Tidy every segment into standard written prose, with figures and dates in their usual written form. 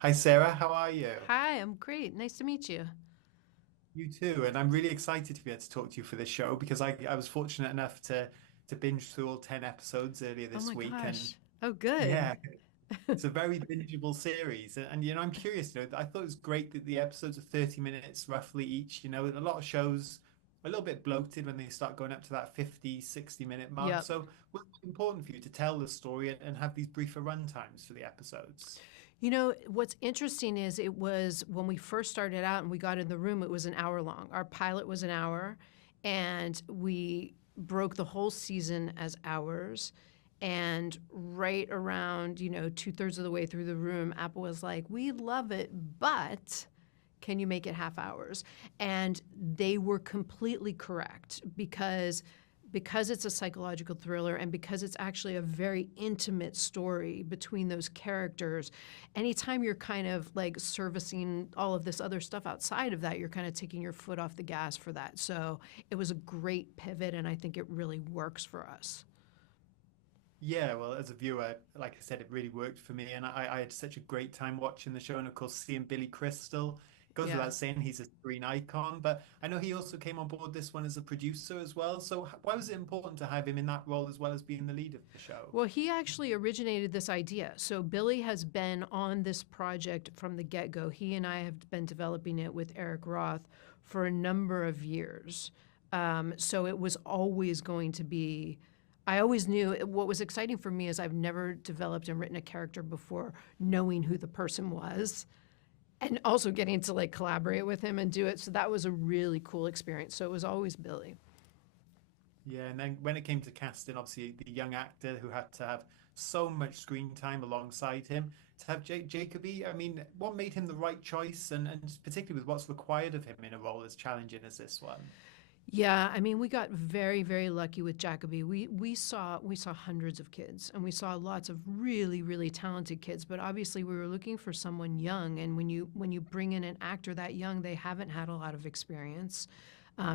Hi Sarah, how are you? Hi, I'm great. Nice to meet you. You too, and I'm really excited to be able to talk to you for this show because I was fortunate enough to binge through all 10 episodes earlier Oh this my week, and gosh. Oh, good. yeah, it's a very bingeable series. And I'm curious, I thought it was great that the episodes are 30 minutes roughly each. A lot of shows are a little bit bloated when they start going up to that 50, 60-minute mark. Yep. So was it important for you to tell the story and have these briefer run times for the episodes? You know, what's interesting is it was when we first started out and we got in the room, it was an hour long. Our pilot was an hour, and we broke the whole season as hours. And right around, two-thirds of the way through the room, Apple was like, we love it, but can you make it half hours? And they were completely correct because it's a psychological thriller and because it's actually a very intimate story between those characters. Anytime you're kind of like servicing all of this other stuff outside of that, you're kind of taking your foot off the gas for that. So it was a great pivot, and I think it really works for us. Yeah, well, as a viewer, like I said, it really worked for me, and I had such a great time watching the show. And of course, seeing Billy Crystal, it goes Yeah. without saying he's a screen icon. But I know he also came on board this one as a producer as well. So why was it important to have him in that role as well as being the lead of the show? Well, he actually originated this idea. So Billy has been on this project from the get go. He and I have been developing it with Eric Roth for a number of years. So it was always going to be. I always knew what was exciting for me is I've never developed and written a character before knowing who the person was and also getting to like collaborate with him and do it. So that was a really cool experience. So it was always Billy. Yeah, and then when it came to casting, obviously the young actor who had to have so much screen time alongside him, to have Jacoby, I mean, what made him the right choice, and particularly with what's required of him in a role as challenging as this one? Yeah, I mean, we got very, very lucky with Jacoby. We saw hundreds of kids, and we saw lots of really, really talented kids. But obviously, we were looking for someone young. And when you bring in an actor that young, they haven't had a lot of experience.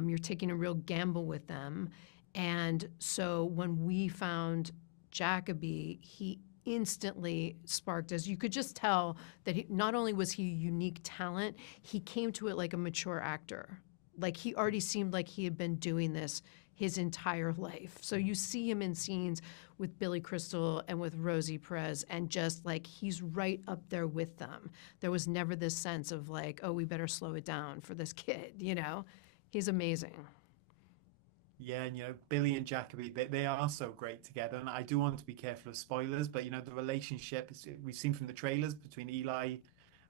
You're taking a real gamble with them. And so when we found Jacoby, he instantly sparked us. You could just tell that not only was he a unique talent, he came to it like a mature actor. Like he already seemed like he had been doing this his entire life. So you see him in scenes with Billy Crystal and with Rosie Perez, and just like he's right up there with them. There was never this sense of like, oh, we better slow it down for this kid. He's amazing. Yeah, and Billy and Jacoby, they are so great together. And I do want to be careful of spoilers, but the relationship we've seen from the trailers between Eli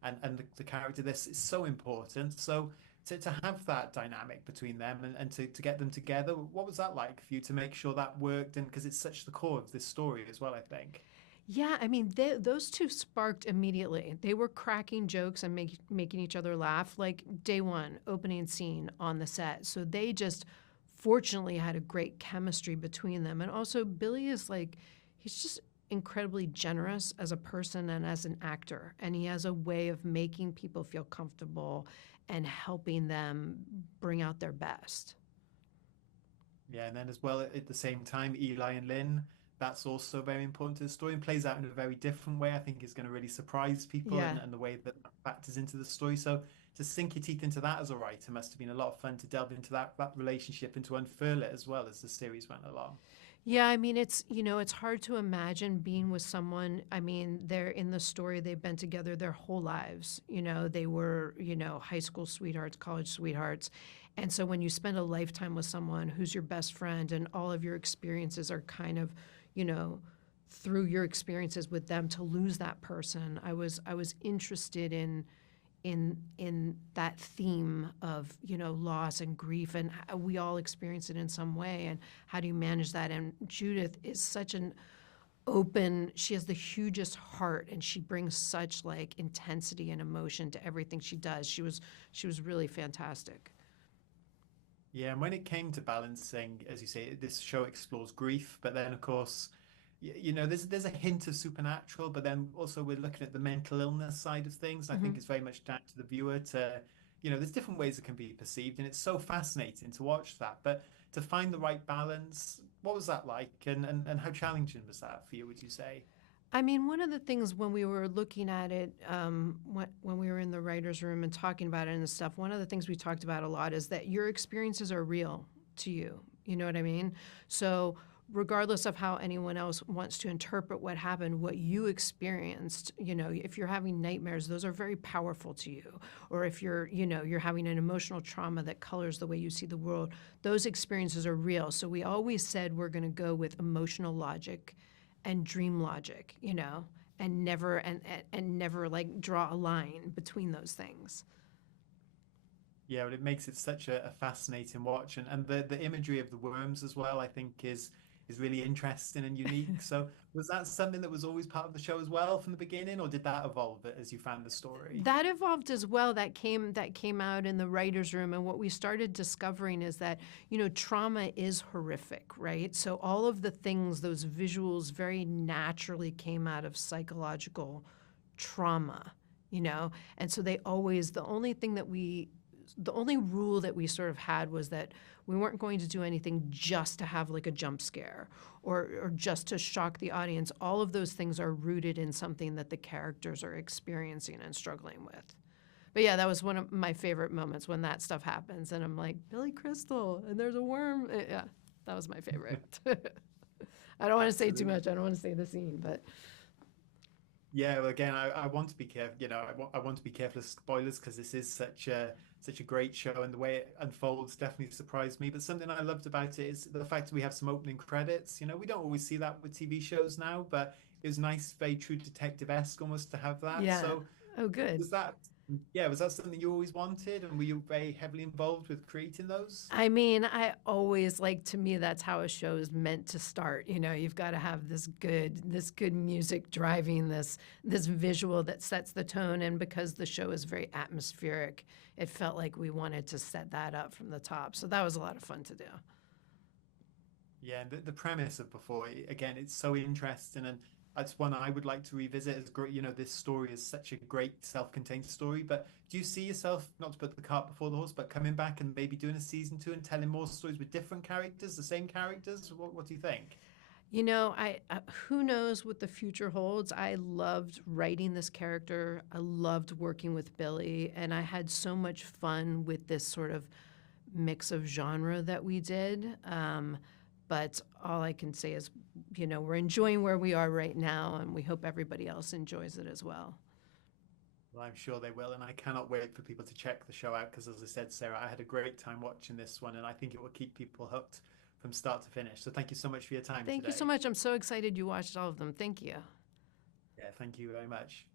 and the character, this is so important. So to have that dynamic between them and to get them together, what was that like for you to make sure that worked? And because it's such the core of this story as well, I think. Yeah, I mean, those two sparked immediately. They were cracking jokes and making each other laugh like day one, opening scene on the set. So they just fortunately had a great chemistry between them. And also, Billy is like, he's just incredibly generous as a person and as an actor. And he has a way of making people feel comfortable and helping them bring out their best. Yeah, and then as well at the same time, Eli and Lynn, that's also very important to the story and plays out in a very different way. I think is going to really surprise people Yeah. and the way that factors into the story. So to sink your teeth into that as a writer must have been a lot of fun to delve into that relationship and to unfurl it as well as the series went along. Yeah, I mean it's hard to imagine being with someone. I mean, they're in the story, they've been together their whole lives. They were, high school sweethearts, college sweethearts. And so when you spend a lifetime with someone who's your best friend and all of your experiences are kind of, you know, through your experiences with them, to lose that person, I was interested in that theme of loss and grief, and we all experience it in some way, and how do you manage that? And Judith is such an open, she has the hugest heart, and she brings such like intensity and emotion to everything she does. She was really fantastic. Yeah, and when it came to balancing, as you say, this show explores grief, but then of course, there's a hint of supernatural, but then also we're looking at the mental illness side of things. I think it's very much down to the viewer to, there's different ways it can be perceived, and it's so fascinating to watch that. But to find the right balance, what was that like, and how challenging was that for you, would you say? I mean, one of the things when we were looking at it, when we were in the writer's room and talking about it and stuff, one of the things we talked about a lot is that your experiences are real to you. You know what I mean? So, regardless of how anyone else wants to interpret what happened, what you experienced, if you're having nightmares, those are very powerful to you. Or if you're having an emotional trauma that colors the way you see the world, those experiences are real. So, we always said we're going to go with emotional logic and dream logic, and never like draw a line between those things. Yeah, but it makes it such a fascinating watch, and the imagery of the worms as well, I think is really interesting and unique. So was that something that was always part of the show as well from the beginning, or did that evolve as you found the story? That evolved as well. That came out in the writers' room, and what we started discovering is that trauma is horrific, right? So all of the things, those visuals, very naturally came out of psychological trauma, and so they always the only rule that we sort of had was that we weren't going to do anything just to have like a jump scare or just to shock the audience. All of those things are rooted in something that the characters are experiencing and struggling with. But yeah, that was one of my favorite moments when that stuff happens. And I'm like, Billy Crystal, and there's a worm. Yeah, that was my favorite. I don't want to say too Absolutely. much. I don't want to say the scene, but Yeah, well, again, I want to be careful. I want to be careful of spoilers because this is such a great show, and the way it unfolds definitely surprised me. But something I loved about it is the fact that we have some opening credits. We don't always see that with TV shows now, but it was nice, very True Detective-esque almost to have that. yeah. So Oh, good. was that, yeah, was that something you always wanted, and were you very heavily involved with creating those? I mean, I always like to me that's how a show is meant to start. You've got to have this good music driving this visual that sets the tone. And because the show is very atmospheric, it felt like we wanted to set that up from the top. So that was a lot of fun to do. Yeah, and the premise of Before, again, it's so interesting, and that's one I would like to revisit. As great, this story is such a great self-contained story. But do you see yourself, not to put the cart before the horse, but coming back and maybe doing a season two and telling more stories with different characters, the same characters? What do you think? I who knows what the future holds. I loved writing this character. I loved working with Billy, and I had so much fun with this sort of mix of genre that we did. But all I can say is, we're enjoying where we are right now, and we hope everybody else enjoys it as well. Well, I'm sure they will, and I cannot wait for people to check the show out because, as I said, Sarah, I had a great time watching this one, and I think it will keep people hooked from start to finish. So thank you so much for your time Thank you so today. much. I'm so excited you watched all of them. Thank you. Yeah, thank you very much.